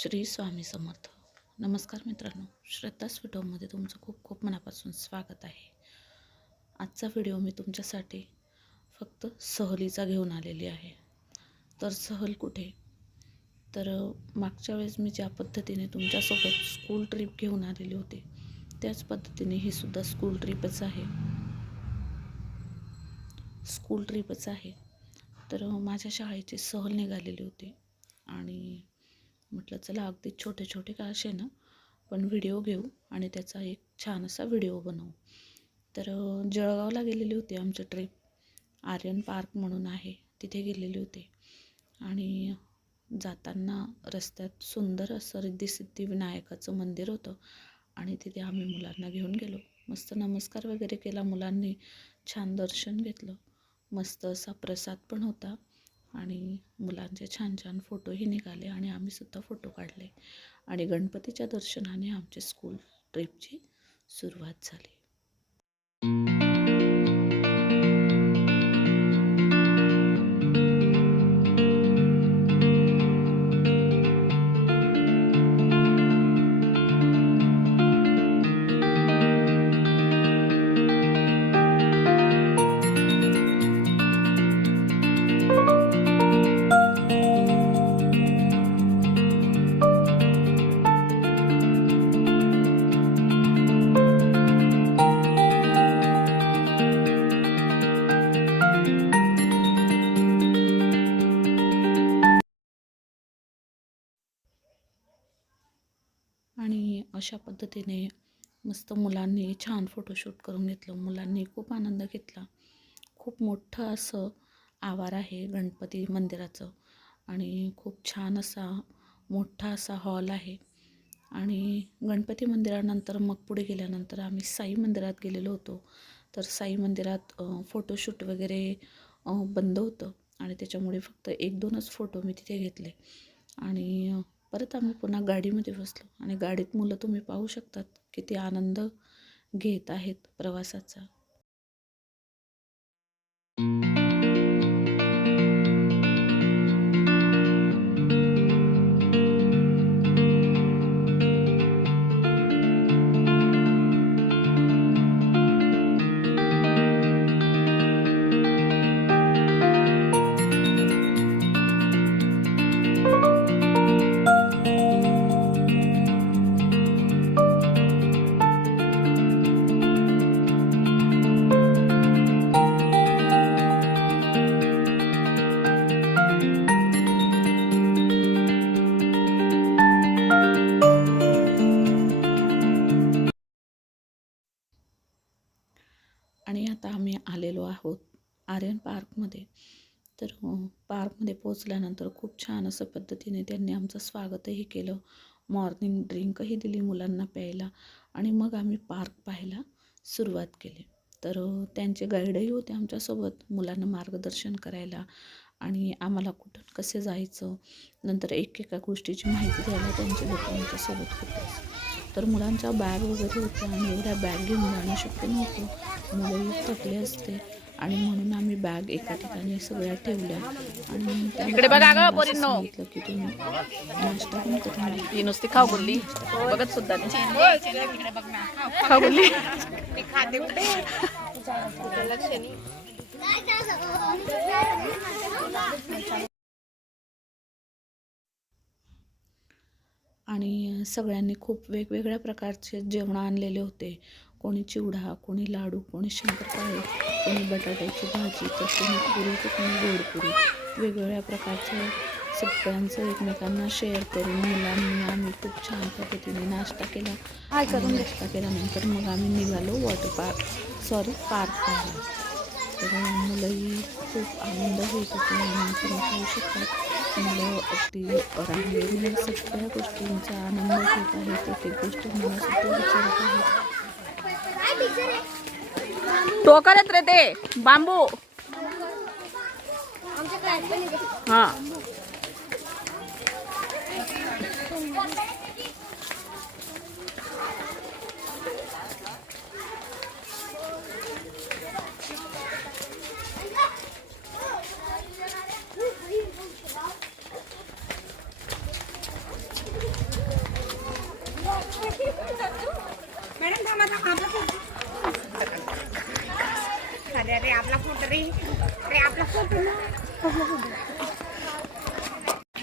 श्री स्वामी समर्थ. नमस्कार मित्रांनो श्रद्धा स्वीटोमध्ये तुमचं खूप खूप मनापासून स्वागत आहे. आजचा व्हिडिओ मी तुमच्यासाठी फक्त सहलीचा घेऊन आलेली आहे. तर सहल कुठे? तर मागच्या वेळेस मी ज्या पद्धतीने तुमच्यासोबत स्कूल ट्रिप घेऊन आलेली होती त्याच पद्धतीने ही सुद्धा स्कूल ट्रिपच आहे. स्कूल ट्रिपच आहे. तर माझ्या शाळेची सहल निघालेली होती आणि म्हटलं चला अगदी छोटे छोटे का असे ना पण व्हिडिओ घेऊ आणि त्याचा एक छान असा व्हिडिओ बनवू. तर जळगावला गेलेली होती आमची ट्रिप. आर्यन पार्क म्हणून आहे तिथे गेलेली होती. आणि जाताना रस्त्यात सुंदर असं रिद्धिसिद्धी विनायकाचं मंदिर होतं आणि तिथे आम्ही मुलांना घेऊन गेलो. मस्त नमस्कार वगैरे केला मुलांनी छान दर्शन घेतलं. मस्त असा प्रसाद पण होता. आणि मुलांचे छान छान फोटोही निघाले आणि आम्ही सुद्धा फोटो काढले. आणि गणपतीच्या दर्शनाने आमची स्कूल ट्रिपची सुरुवात झाली. पद्धतीने मस्त मुलांनी छान फोटोशूट करून घेतलं. मुलांनी खूप आनंद घेतला. खूप मोठं असं आवार आहे गणपती मंदिराचं. आणि खूप छान असा मोठा असा हॉल आहे. आणि गणपती मंदिरानंतर मग पुढे गेल्यानंतर आम्ही साई मंदिरात गेलेलो होतो. तर साई मंदिरात फोटोशूट वगैरे बंद होतं. आणि त्याच्यामुळे फक्त एक दोनच फोटो मी तिथे घेतले. आणि परत आम्ही पुन्हा गाडीमध्ये बसलो. आणि गाडीत मुलं तुम्ही पाहू शकतात किती आनंद घेत आहेत प्रवासाचा. पोचल्यानंतर खूप छान असं पद्धतीने त्यांनी आमचं स्वागतही केलं. मॉर्निंग ड्रिंकही दिली मुलांना प्यायला आणि मग आम्ही पार्क पाहायला सुरुवात केली. तर त्यांचे गाईडही होते आमच्यासोबत मुलांना मार्गदर्शन करायला आणि आम्हाला कुठून कसे जायचं नंतर एक एका गोष्टीची माहिती द्यायला त्यांचे लोक आमच्यासोबत होते. तर मुलांच्या बॅग वगैरे होत्या आणि एवढ्या बॅग घेऊन जाणं शक्य नव्हतं. मुलंही थकले असते आणि म्हणून आम्ही बॅग एका ठिकाणी सगळ्या ठेवल्या. आणि इकडे बघा गं, पोरींनो. की तुम्ही नाश्ता पण करून. ही नुसती खाऊ बोलली बघत सुद्धा नाही. खाऊ बोलली आणि सगळ्यांनी खूप वेगवेगळ्या प्रकारचे जेवण आणलेले होते. कोणी चिवडा कोणी लाडू कोणी शंकरपाळे कोणी बटाट्याची भाजी तर कोणी पुरी तर कोणी गोडपुरी वेगवेगळ्या प्रकारचं सगळ्यांचं एकमेकांना शेअर करून मुलांनी आम्ही खूप छान पद्धतीने नाश्ता केला. नाश्ता केल्यानंतर मग आम्ही निघालो वॉटर पार्क सॉरी पार्क पाहायला. तर मुलंही खूप आनंद होते आणि तुम्ही पाहू शकता मुलं अगदी सगळ्या गोष्टींचा आनंद घेत आहेत. एक एक गोष्ट मला सुद्धा विचारत आहेत टोकर येत रे ते. बांबू. हा.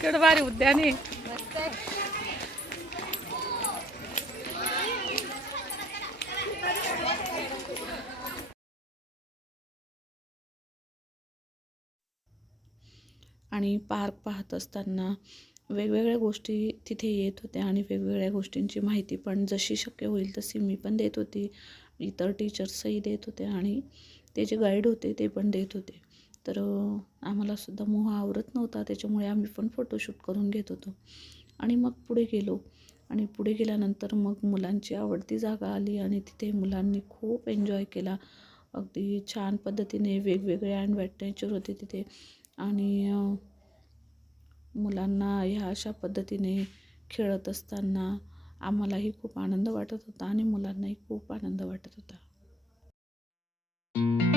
केवढं भारी उद्यान आहे आणि पार्क पाहत असताना वेगवेगळ्या गोष्टी तिथे येत होत्या आणि वेगवेगळ्या गोष्टींची माहिती पण जशी शक्य होईल तशी मी पण देत होती. इतर टीचर्सही देत होते आणि ते जे गाईड होते ते पण देत होते. तर आम्हालासुद्धा मोह आवरत नव्हता. त्याच्यामुळे आम्ही पण फोटोशूट करून घेत होतो. आणि मग पुढे गेलो. आणि पुढे गेल्यानंतर मग मुलांची आवडती जागा आली आणि तिथे मुलांनी खूप एन्जॉय केला. अगदी छान पद्धतीने वेगवेगळे अँड वॅटनेचर होते तिथे. आणि मुलांना ह्या अशा पद्धतीने खेळत असताना आम्हालाही खूप आनंद वाटत होता आणि मुलांनाही खूप आनंद वाटत होता. तर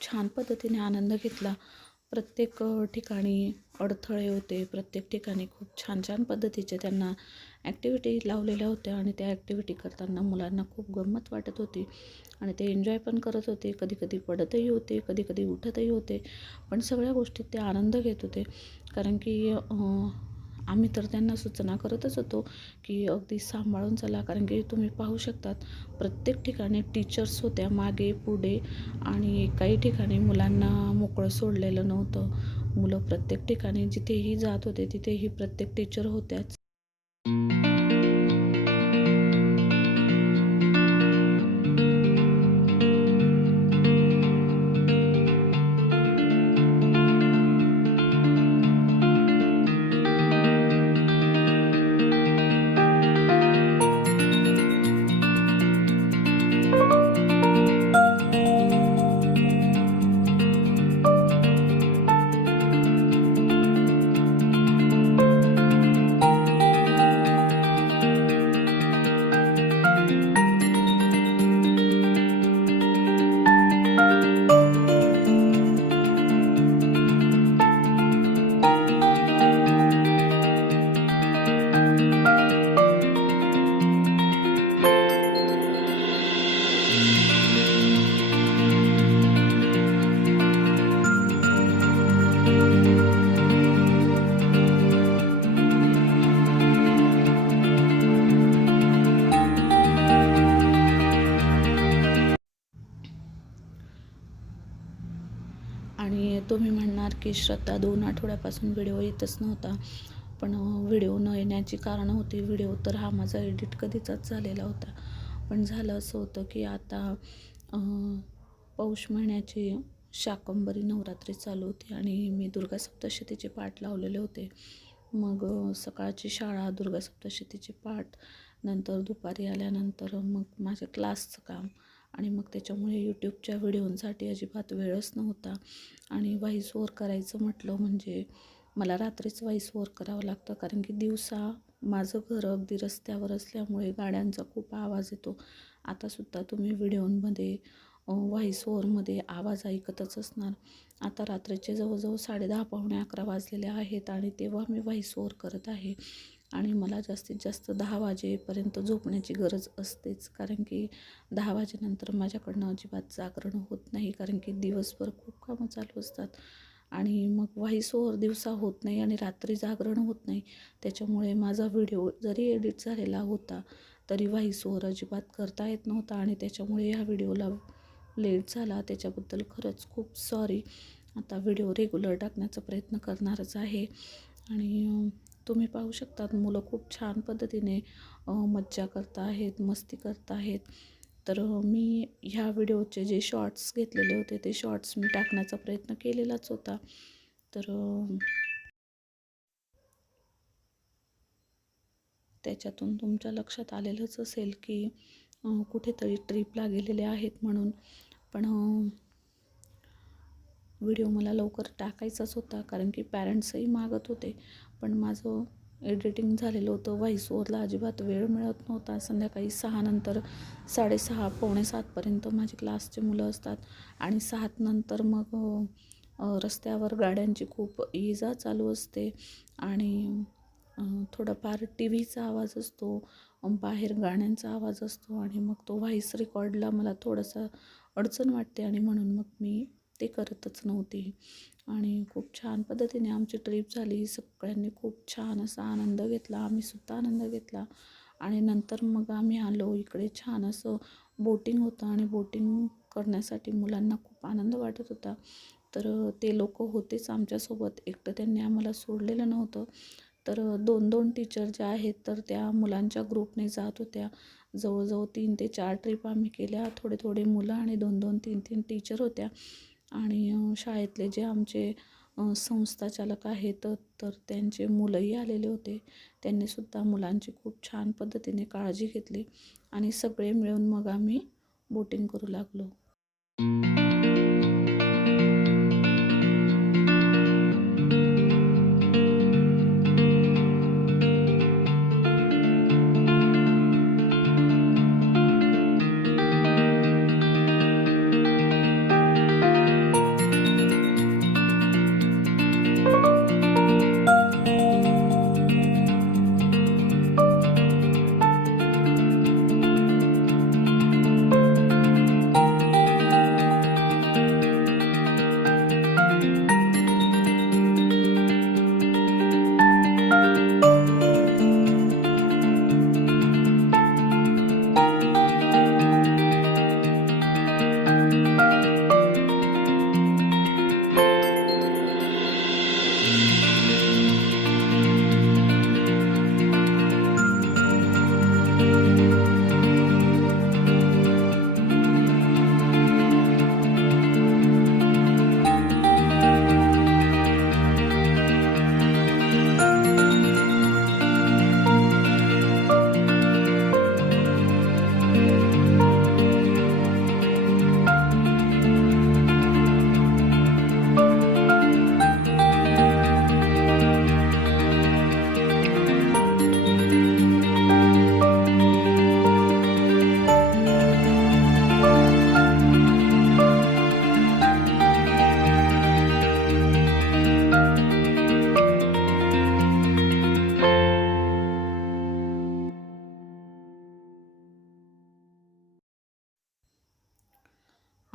खूप छान पद्धतीने आनंद घेतला. प्रत्येक ठिकाणी अडथळे होते. प्रत्येक ठिकाणी खूप छान छान पद्धतीचे त्यांना ॲक्टिव्हिटी लावलेल्या होत्या आणि त्या ॲक्टिव्हिटी करताना मुलांना खूप गंमत वाटत होती. आणि ते एन्जॉय पण करत होते. कधी कधी पडतही होते कधी कधी उठतही होते. पण सगळ्या गोष्टीत ते आनंद घेत होते. कारण की आम्ही तर त्यांना सूचना करतच होतो की अगदी सांभाळून चला कारण की तुम्ही पाहू शकतात प्रत्येक ठिकाणी टीचर्स होत्या मागे पुढे आणि काही ठिकाणी मुलांना मोकळं सोडलेलं नव्हतं. मुलं प्रत्येक ठिकाणी जिथेही जात होते तिथेही प्रत्येक टीचर होत्याच. की श्रद्धा दोन आठवड्यापासून व्हिडिओ येतच नव्हता. पण व्हिडिओ न येण्याची कारणं होती. व्हिडिओ तर हा माझा एडिट कधीचाच झालेला होता. पण झालं असं होतं की आता पौष महिन्याची शाकंबरी नवरात्री चालू होती आणि मी दुर्गा सप्तशतीचे पाठ लावलेले होते. मग सकाळची शाळा दुर्गा सप्तशतीचे पाठ नंतर दुपारी आल्यानंतर मग माझ्या क्लासचं काम आणि मग त्याच्यामुळे यूट्यूबच्या व्हिडिओंसाठी अजिबात वेळच नव्हता. आणि व्हॉईस ओवर करायचं म्हटलं म्हणजे मला रात्रीच व्हॉईस ओवर करावं लागतं कारण की दिवसा माझं घर अगदी रस्त्यावर असल्यामुळे गाड्यांचा खूप आवाज येतो. आतासुद्धा तुम्ही व्हिडिओमध्ये व्हॉईस ओवरमध्ये आवाज ऐकतच असणार. आता रात्रीचे जवळजवळ साडेदहा पावणे अकरा वाजलेले आहेत आणि तेव्हा मी व्हॉईस ओवर करत आहे. आणि मला जास्तीत जास्त दहा वाजेपर्यंत झोपण्याची गरज असतेच. कारण की दहा वाजेनंतर माझ्याकडनं अजिबात जागरण होत नाही. कारण की दिवसभर खूप कामं चालू असतात. आणि मग व्हॉईस ओव्हर दिवसा होत नाही आणि रात्री जागरण होत नाही. त्याच्यामुळे माझा व्हिडिओ जरी एडिट झालेला होता तरी व्हॉईस ओव्हर अजिबात करता येत नव्हता आणि त्याच्यामुळे ह्या व्हिडिओला लेट झाला. त्याच्याबद्दल खरंच खूप सॉरी आता व्हिडिओ रेग्युलर टाकण्याचा प्रयत्न करणारच आहे. आणि तुम्ही पाहू शकतात मुलं खूप छान पद्धतीने मज्जा करता आहेत मस्ती करत आहेत. तर मी ह्या व्हिडिओचे जे शॉर्ट्स घेतलेले होते ते शॉर्ट्स मी टाकण्याचा प्रयत्न केलेलाच होता. तर त्याच्यातून तुमच्या लक्षात आलेलंच असेल की कुठेतरी ट्रिपला गेलेले आहेत म्हणून. पण व्हिडिओ मला लवकर टाकायचाच होता कारण की पॅरेंट्सही मागत होते. पण माझं एडिटिंग झालेलं होतं. व्हॉइस ओवरला अजिबात वेळ मिळत नव्हता. संध्याकाळी सहानंतर साडेसहा पावणे सातपर्यंत माझे क्लासचे मुलं असतात. आणि सात नंतर मग रस्त्यावर गाड्यांची खूप ये जा चालू असते. आणि थोडाफार टी व्हीचा आवाज असतो. बाहेर गाण्यांचा आवाज असतो. आणि मग तो व्हॉईस रेकॉर्डला मला थोडासा अडचण वाटते. आणि म्हणून मग मी ते करतच नव्हते. आणि खूप छान पद्धतीने आमची ट्रिप झाली. सगळ्यांनी खूप छान असा आनंद घेतला. आम्ही सुद्धा आनंद घेतला. आणि नंतर मग आम्ही आलो. इकडे छान असं बोटिंग होतं आणि बोटिंग करण्यासाठी मुलांना खूप आनंद वाटत होता. तर ते लोक होतेच आमच्यासोबत. एकटं त्यांनी आम्हाला सोडलेलं नव्हतं. तर दोन दोन टीचर ज्या आहेत तर त्या मुलांच्या ग्रुपने जात होत्या. जवळजवळ तीन ते चार ट्रिप आम्ही केल्या. थोडे थोडे मुलं आणि दोन दोन तीन तीन टीचर होत्या. आणि शाळेतले जे आमचे संस्थाचालक आहेत तर त्यांचे मुलंही आलेले होते. त्यांनीसुद्धा मुलांची खूप छान पद्धतीने काळजी घेतली आणि सगळे मिळून मग आम्ही बोटिंग करू लागलो.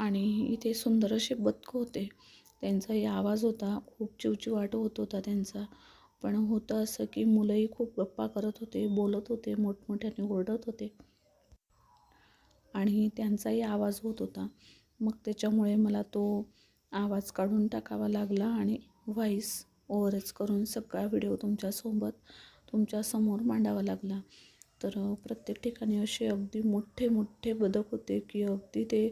आणि इथे सुंदर असे बदकं होते. त्यांचाही आवाज होता खूप चिवचिवाट होत होता त्यांचा. पण होतं असं की मुलंही खूप गप्पा करत होते बोलत होते मोठमोठ्याने ओरडत होते. आणि त्यांचाही आवाज होत होता. मग त्याच्यामुळे मला तो आवाज काढून टाकावा लागला आणि व्हॉईस ओव्हरच करून सगळा व्हिडिओ तुमच्यासोबत तुमच्यासमोर मांडावा लागला. तर प्रत्येक ठिकाणी असे अगदी मोठे मोठे बदक होते की अगदी ते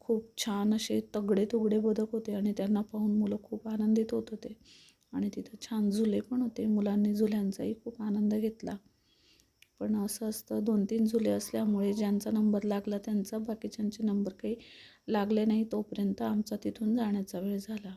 खूप छान असे तगडे तुगडे बदक होते आणि त्यांना पाहून मुलं खूप आनंदित होत होते. आणि तिथं छान झुले पण होते. मुलांनी झुल्यांचाही खूप आनंद घेतला. पण असं असतं दोन तीन झुले असल्यामुळे ज्यांचा नंबर लागला त्यांचा बाकीच्यांचे नंबर काही लागले नाही तोपर्यंत आमचा तिथून जाण्याचा वेळ झाला.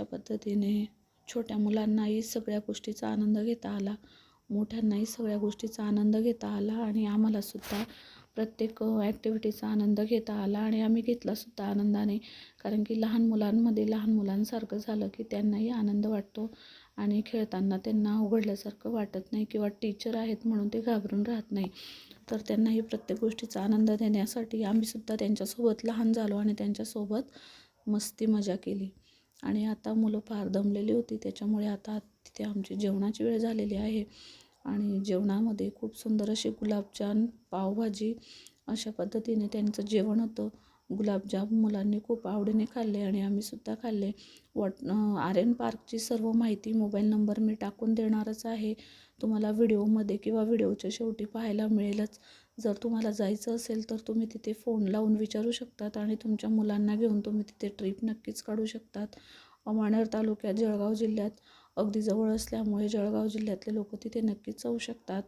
अशा पद्धतीने छोट्या मुलांनाही सगळ्या गोष्टीचा आनंद घेता आला. मोठ्यांनाही सगळ्या गोष्टीचा आनंद घेता आला आणि आम्हालासुद्धा प्रत्येक ॲक्टिव्हिटीचा आनंद घेता आला आणि आम्ही घेतलासुद्धा आनंदाने. कारण की लहान मुलांमध्ये लहान मुलांसारखं झालं की त्यांनाही आनंद वाटतो आणि खेळताना त्यांना उघडल्यासारखं वाटत नाही किंवा टीचर आहेत म्हणून ते घाबरून राहत नाही. तर त्यांनाही प्रत्येक गोष्टीचा आनंद देण्यासाठी आम्हीसुद्धा त्यांच्यासोबत लहान झालो आणि त्यांच्यासोबत मस्ती मजा केली. आणि आता मुलं फार दमलेली होती. त्याच्यामुळे आता तिथे आमची जेवणाची वेळ झालेली आहे. आणि जेवणामध्ये खूप सुंदर असे गुलाबजाम पावभाजी अशा पद्धतीने त्यांचं जेवण होतं. गुलाबजाम मुलांनी खूप आवडीने खाल्ले आणि आम्हीसुद्धा खाल्ले. वॉट आर एन पार्कची सर्व माहिती मोबाईल नंबर मी टाकून देणारच आहे. तुम्हाला व्हिडिओमध्ये किंवा व्हिडिओच्या शेवटी पाहायला मिळेलच. जर तुम्हाला जायचं असेल तर तुम्ही तिथे फोन लावून विचारू शकतात आणि तुमच्या मुलांना घेऊन तुम्ही तिथे ट्रिप नक्कीच काढू शकतात. अमानर तालुक्यात जळगाव जिल्ह्यात अगदी जवळ असल्यामुळे जळगाव जिल्ह्यातले लोक तिथे नक्कीच जाऊ शकतात.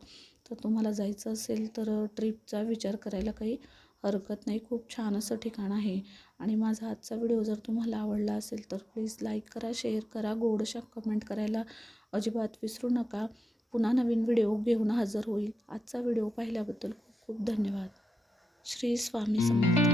तर तुम्हाला जायचं असेल तर ट्रिपचा विचार करायला काही हरकत नाही. खूप छान असं ठिकाण आहे. आणि माझा आजचा व्हिडिओ जर तुम्हाला आवडला असेल तर प्लीज लाईक करा शेअर करा. गोडशा कमेंट करायला अजिबात विसरू नका. पुन्हा नवीन व्हिडिओ घेऊन हजर होईल. आजचा व्हिडिओ पाहिल्याबद्दल खूप खूप धन्यवाद. श्री स्वामी समर्थ.